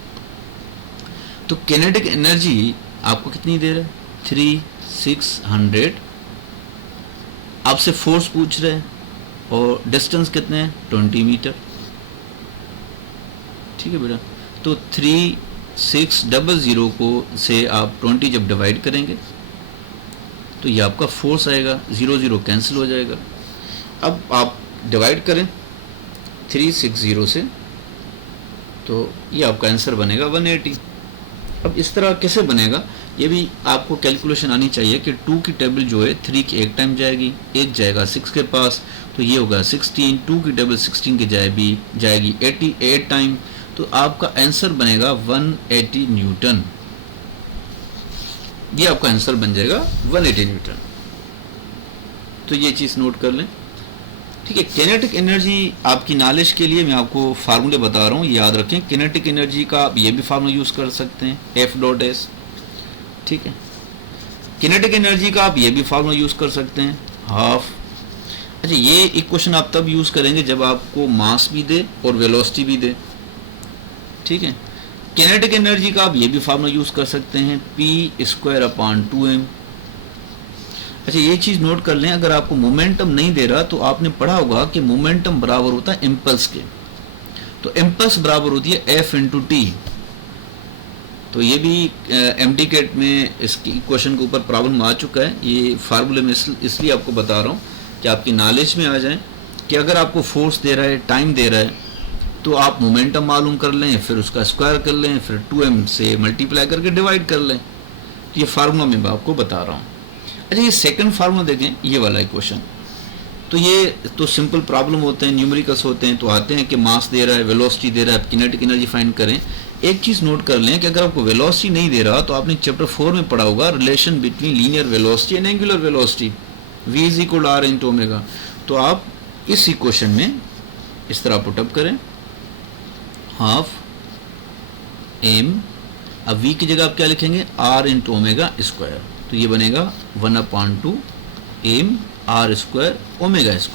तो किनेटिक एनर्जी आपको कितनी दे रहा है 3600। आपसे फोर्स पूछ रहे हैं और डिस्टेंस कितने हैं 20 मीटर। ठीक है बेटा, तो 3600 को से आप 20 जब डिवाइड करेंगे तो ये आपका फोर्स आएगा, 0 0 कैंसिल हो जाएगा। अब आप डिवाइड करें 360 से, तो ये आपका आंसर बनेगा 180। अब इस तरह कैसे बनेगा, ये भी आपको कैलकुलेशन आनी चाहिए कि 2 की टेबल जो है 3 की एक टाइम जाएगी, एक जाएगा 6 के पास, तो ये होगा 16। 2 की टेबल 16 की जाएगी 88 टाइम, तो आपका आंसर बनेगा 180 न्यूटन। ये आपका आंसर बन जाएगा 180 न्यूटन। तो ये चीज़ नोट कर लें, ठीक है। किनेटिक एनर्जी आपकी नॉलेज के लिए मैं आपको फार्मूले बता रहा हूँ, याद रखें। किनेटिक एनर्जी का आप ये भी फार्मूला यूज़ कर सकते हैं, F.S, ठीक है। किनेटिक एनर्जी का आप ये भी फार्मूला यूज़ कर सकते हैं, हाफ। अच्छा, ये इक्वेशन आप तब यूज़ करेंगे जब आपको मास भी दे और वेलोसिटी भी दे, ठीक है। किनेटिक एनर्जी का आप ये भी फार्मूला यूज़ कर सकते हैं, P²/2m। अच्छा, ये चीज़ नोट कर लें, अगर आपको मोमेंटम नहीं दे रहा तो आपने पढ़ा होगा कि मोमेंटम बराबर होता है इम्पल्स के। तो इम्पल्स बराबर होती है F/t। तो ये भी एमटीकेट में इसकी क्वेश्चन के ऊपर प्रॉब्लम आ चुका है। ये फार्मूले में इसलिए आपको बता रहा हूँ कि आपकी नॉलेज में आ जाए कि अगर आपको फोर्स दे रहा है, टाइम दे रहा है, तो आप मोमेंटम मालूम कर लें, फिर उसका स्क्वायर कर लें, फिर 2m से मल्टीप्लाई करके डिवाइड कर लें। तो ये फार्मूला मैं आपको बता रहा हूँ। अच्छा, ये सेकंड फार्मूला देखें, ये वाला इक्वेशन। तो ये तो सिंपल प्रॉब्लम होते हैं, न्यूमेरिकल्स होते हैं, तो आते हैं कि मास दे रहा है, वेलोसिटी दे रहा है, किनेटिक एनर्जी फाइंड करें। एक चीज़ नोट कर लें कि अगर आपको वेलोसिटी नहीं दे रहा तो आपने चैप्टर 4 में पढ़ा होगा relation between linear velocity and angular velocity, v = r/ω। तो आप इस इक्वेशन में इस तरह पुटअप करें, हाफ m, अब v की जगह आप क्या लिखेंगे r/ω², तो ये बनेगा 1/2 m r², ω²।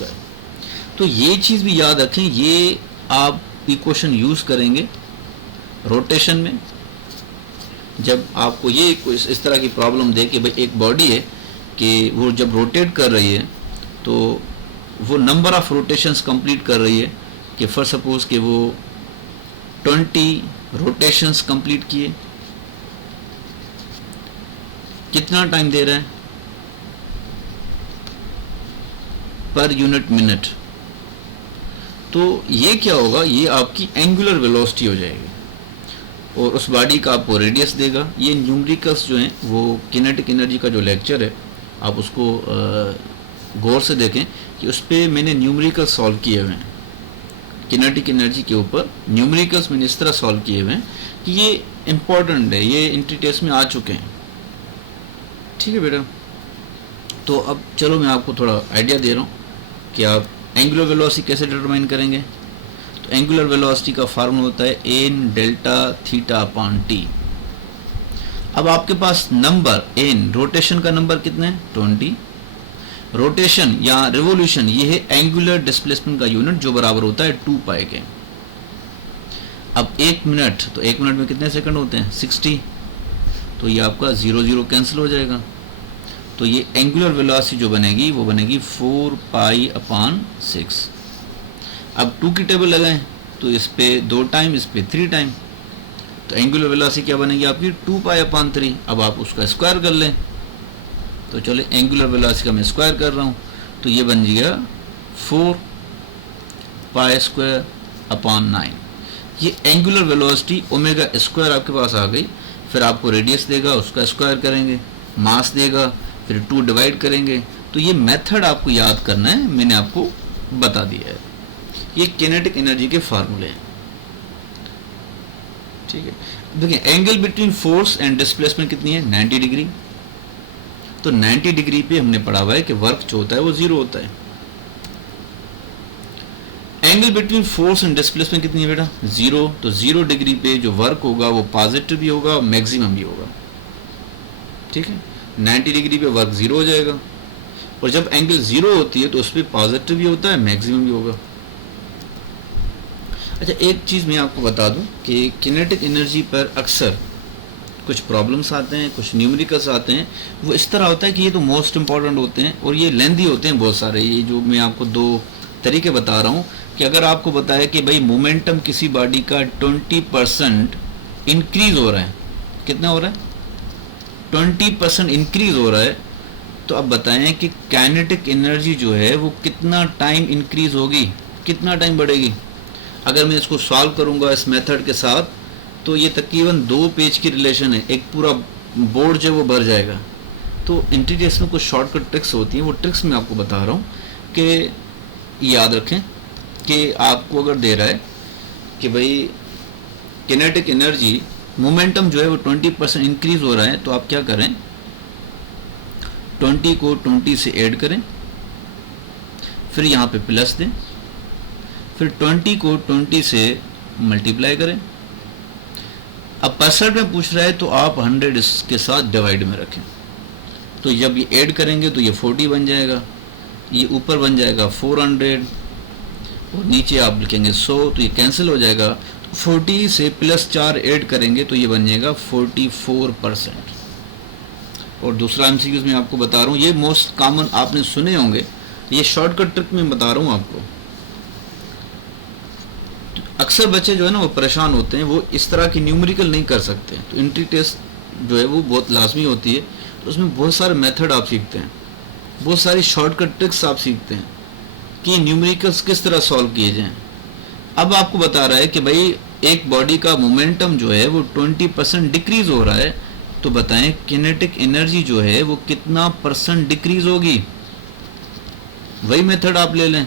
तो ये चीज़ भी याद रखें, ये आप इक्वेशन यूज़ करेंगे रोटेशन में। जब आपको ये इस तरह की प्रॉब्लम दे कि भाई एक बॉडी है कि वो जब रोटेट कर रही है तो वो नंबर ऑफ रोटेशंस कंप्लीट कर रही है, कि फॉर सपोज कि वो 20 रोटेशंस कंप्लीट किए, कितना टाइम दे रहा है पर यूनिट मिनट। तो ये क्या होगा, ये आपकी एंगुलर वेलोसिटी हो जाएगी और उस बॉडी का आपको रेडियस देगा। ये न्यूमेरिकल्स जो हैं वो किनेटिक एनर्जी का जो लेक्चर है आप उसको गौर से देखें कि उस पर मैंने न्यूमेरिकल सॉल्व किए हुए हैं, किनेटिक एनर्जी के ऊपर न्यूमेरिकल्स मैंने इस तरह सॉल्व किए हुए हैं कि ये इम्पॉर्टेंट है, ये एंट्री टेस्ट में आ चुके हैं। ठीक है बेटा, तो अब चलो मैं आपको थोड़ा आइडिया दे रहा हूँ कि आप एंगुलर वेलोसिटी कैसे डिटरमाइन करेंगे। तो एंगुलर वेलोसिटी का फार्मूला होता है N delta theta upon T. अब आपके पास नंबर एन, रोटेशन का नंबर कितना है 20, रोटेशन या रिवोल्यूशन ये है एंगुलर डिस्प्लेसमेंट का यूनिट जो बराबर होता है 2 पाई के। अब 1 मिनट, तो 1 मिनट में कितने सेकंड होते हैं 60, तो ये आपका 0 0 कैंसिल हो जाएगा। तो ये एंगुलर वेलोसिटी जो बनेगी वो बनेगी 4 पाई अपॉन 6। अब 2 की टेबल लगाएं तो इस पे 2 टाइम, इस पे 3 टाइम, तो एंगुलर वेलोसिटी क्या बनेगी आपकी 2 पाई अपॉन 3। अब आप उसका स्क्वायर कर लें, तो चले एंगुलर वेलोसिटी का मैं स्क्वायर कर रहा हूँ, तो ये बन गया 4 पाई स्क्वायर अपॉन 9। ये एंगुलर वेलोसिटी ओमेगा स्क्वायर आपके पास आ गई। फिर आपको रेडियस देगा, उसका स्क्वायर करेंगे, मास देगा, फिर 2 डिवाइड करेंगे। तो ये मेथड आपको याद करना है, मैंने आपको बता दिया है। ये किनेटिक एनर्जी के फार्मूले हैं। ठीक है, देखिए angle between force and displacement कितनी है 90 डिग्री। तो 90 डिग्री पे हमने पढ़ा हुआ है कि वर्क जो होता है वो 0 होता है। Angle between force and displacement कितनी है बेटा 0। तो 0 डिग्री पे जो वर्क होगा वो पॉजिटिव भी होगा और मैक्सिमम भी होगा। ठीक है, 90 डिग्री पे वर्क 0 हो जाएगा, और जब एंगल 0 होती है तो उस पर पॉजिटिव भी होता है, मैक्सिमम भी होगा। अच्छा, एक चीज़ मैं आपको बता दूं कि किनेटिक एनर्जी पर अक्सर कुछ प्रॉब्लम्स आते हैं, कुछ न्यूमेरिकल्स आते हैं। वो इस तरह होता है कि ये तो मोस्ट इंपॉर्टेंट होते हैं और ये लेंदी होते हैं बहुत सारे। ये जो मैं आपको 2 तरीके बता रहा हूँ कि अगर आपको बताया कि भाई मोमेंटम किसी बॉडी का 20% इंक्रीज हो रहा है, कितना हो रहा है 20% इंक्रीज हो रहा है, तो अब बताएं कि काइनेटिक एनर्जी जो है वो कितना टाइम इंक्रीज होगी, कितना टाइम बढ़ेगी। अगर मैं इसको सॉल्व करूंगा इस मेथड के साथ तो ये तकरीबन 2 पेज की रिलेशन है, एक पूरा बोर्ड जो वो भर जाएगा। तो इंटीग्रेशन में कुछ शॉर्टकट ट्रिक्स होती हैं, वो ट्रिक्स मैं आपको बता रहा हूँ कि याद रखें कि आपको अगर दे रहा है कि भाई किनेटिक एनर्जी मोमेंटम जो है वो 20% इंक्रीज हो रहा है, तो आप क्या करें 20 को 20 से ऐड करें, फिर यहाँ पे प्लस दें, फिर 20 को 20 से मल्टीप्लाई करें। अब परसेंट में पूछ रहा है तो आप 100 इसके साथ डिवाइड में रखें। तो जब ये ऐड करेंगे तो ये 40 बन जाएगा, ये ऊपर बन जाएगा 400 और नीचे आप लिखेंगे 100, तो ये कैंसिल हो जाएगा। तो 40 से +4 ऐड करेंगे तो ये बन जाएगा 44%। और दूसरा एमसीक्यूज मैं आपको बता रहा हूँ, ये मोस्ट कॉमन आपने सुने होंगे, ये शॉर्टकट ट्रिक में बता रहा हूँ आपको। अक्सर बच्चे जो है ना वो परेशान होते हैं, वो इस तरह की न्यूमेरिकल नहीं कर सकते। तो एंट्री टेस्ट जो है वो बहुत लाजमी होती है, तो उसमें बहुत सारे मेथड आप सीखते हैं, बहुत सारी शॉर्टकट ट्रिक्स आप सीखते हैं कि न्यूमेरिकल्स किस तरह सॉल्व किए जाएं। अब आपको बता रहा है कि भाई एक बॉडी का मोमेंटम जो है वो 20% डिक्रीज हो रहा है, तो बताएं किनेटिक एनर्जी जो है वो कितना % डिक्रीज होगी। वही मेथड आप ले लें,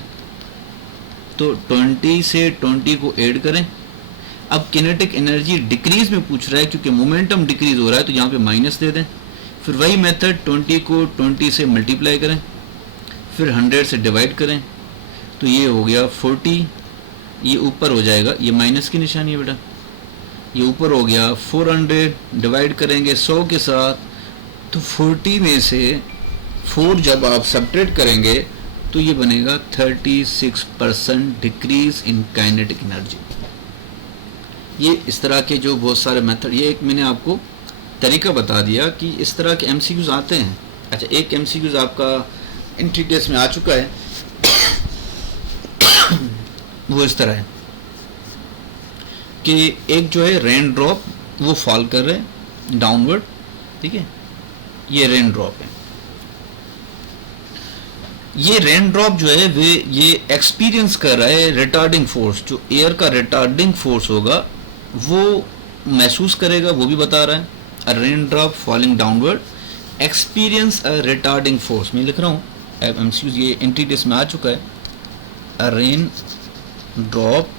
तो 20 से 20 को ऐड करें। अब किनेटिक एनर्जी डिक्रीज में पूछ रहा है क्योंकि मोमेंटम डिक्रीज हो रहा है, तो यहाँ पे माइनस दे दें। फिर वही मेथड 20 को 20 से मल्टीप्लाई करें, फिर 100 से डिवाइड करें, तो ये हो गया 40, ये ऊपर हो जाएगा, ये माइनस की निशानी है बेटा, ये ऊपर हो गया 400, डिवाइड करेंगे 100 के साथ, तो 40 में से 4 जब आप सब्ट्रैक्ट करेंगे तो ये बनेगा 36% डिक्रीज इन काइनेटिक एनर्जी। ये इस तरह के जो बहुत सारे मेथड, ये एक मैंने आपको तरीका बता दिया कि इस तरह के एमसीक्यूज आते हैं। अच्छा, एक एमसीक्यूज आपका एंट्री टेस्ट में आ चुका है वो इस तरह है कि एक जो है रेन ड्रॉप वो फॉल कर रहे हैं डाउनवर्ड, ठीक है, ये रेन ड्रॉप है। ये रेन ड्रॉप जो है वे ये एक्सपीरियंस कर रहा है रिटार्डिंग फोर्स, जो एयर का रिटार्डिंग फोर्स होगा वो महसूस करेगा, वो भी बता रहा है। A rain drop falling downward experience a retarding force, मैं लिख रहा हूँ MCQs ये एंट्री टेस्ट में आ चुका है। A rain drop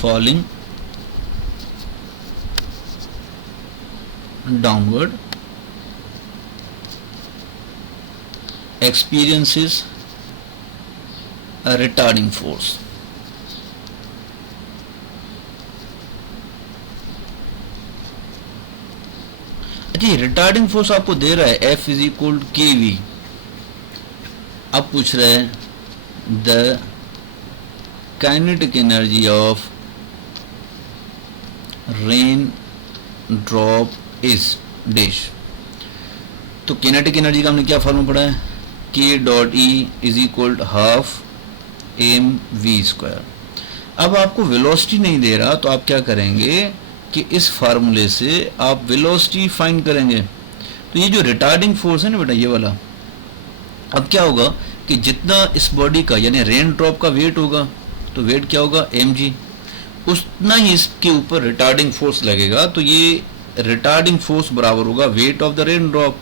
falling downward experiences a retarding force। अच्छा, रिटार्डिंग फोर्स आपको दे रहा है F is equal K V. अब पूछ रहा है the kinetic energy of rain drop is dash. तो किनेटिक एनर्जी का हमने क्या फॉर्मूला पढ़ा है, K dot E is equal half M V square. अब आपको वेलोसिटी नहीं दे रहा तो आप क्या करेंगे कि इस फार्मूले से आप वेलोसिटी फाइंड करेंगे। तो ये जो रिटार्डिंग फोर्स है ना बेटा, ये वाला, अब क्या होगा कि जितना इस बॉडी का यानी रेन ड्रॉप का वेट होगा तो वेट क्या होगा mg, उतना ही इसके ऊपर रिटार्डिंग फोर्स लगेगा। तो ये रिटार्डिंग फोर्स बराबर होगा weight of the rain drop.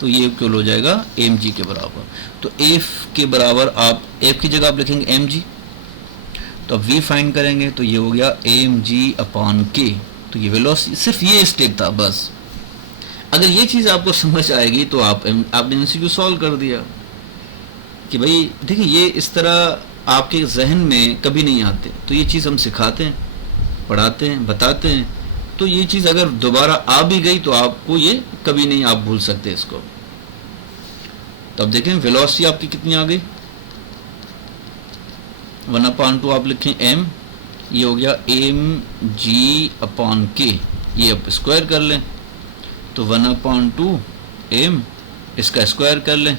तो ये इक्वल हो जाएगा mg के बराबर। तो f के बराबर आप f की जगह आप लिखेंगे mg, तो अब v फाइंड करेंगे तो ये हो गया mg अपॉन k। तो ये वेलोसिटी, सिर्फ ये स्टेप था बस। अगर ये चीज़ आपको समझ आएगी तो आपने MCQ सॉल्व कर दिया कि भाई देखिए ये इस तरह आपके जहन में कभी नहीं आते। तो ये चीज़ हम सिखाते हैं, पढ़ाते हैं, बताते हैं। तो ये चीज़ अगर दोबारा आ भी गई तो आपको ये कभी नहीं आप भूल सकते इसको। तो अब देखें वेलोसिटी आपकी कितनी आ गई, 1/2 आप लिखें m, ये हो गया mg अपॉन k। ये अब स्क्वायर कर लें तो 1/2 m, इसका स्क्वायर कर लें।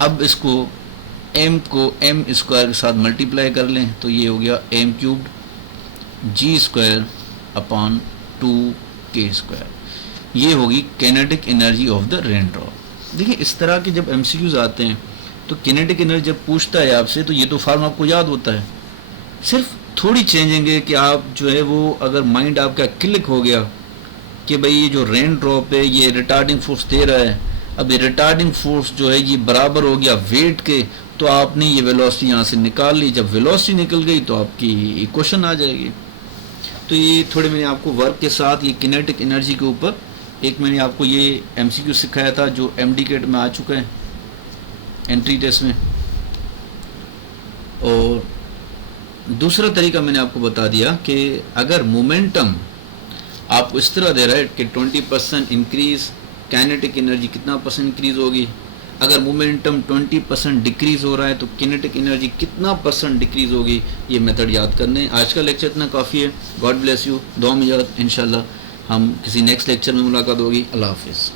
अब इसको m को m स्क्वायर के साथ मल्टीप्लाई कर लें तो ये हो गया m cubed g square upon 2k square. ये होगी kinetic energy of the rain drop. देखिए इस तरह के जब MCQs आते हैं तो किनेटिक एनर्जी जब पूछता है आपसे तो ये तो फार्म आपको याद होता है, सिर्फ थोड़ी चेंजिंग है कि आप जो है वो अगर माइंड आपका क्लिक हो गया कि भाई ये जो रेन ड्रॉप है ये रिटार्डिंग फोर्स दे रहा है। अब ये रिटार्डिंग फोर्स जो है ये बराबर हो गया वेट के, तो आपने ये वेलोसिटी यहाँ से निकाल ली। जब वेलोसिटी निकल गई तो आपकी इक्वेशन आ जाएगी। तो ये थोड़े मैंने आपको वर्क के साथ ये किनेटिक एनर्जी के ऊपर एक मैंने आपको ये MCQ सिखाया था जो MDCAT में आ चुका है एंट्री टेस्ट में। और दूसरा तरीका मैंने आपको बता दिया कि अगर मोमेंटम आपको इस तरह दे रहा है कि 20% इंक्रीज, काइनेटिक एनर्जी कितना परसेंट इंक्रीज होगी। अगर मोमेंटम 20% डिक्रीज हो रहा है तो किनेटिक एनर्जी कितना परसेंट डिक्रीज होगी। ये मेथड याद करने। आज का लेक्चर इतना काफ़ी है। God bless you. दुआ में याद, इंशाल्लाह हम किसी नेक्स्ट लेक्चर में मुलाकात होगी। अल्लाह हाफिज़।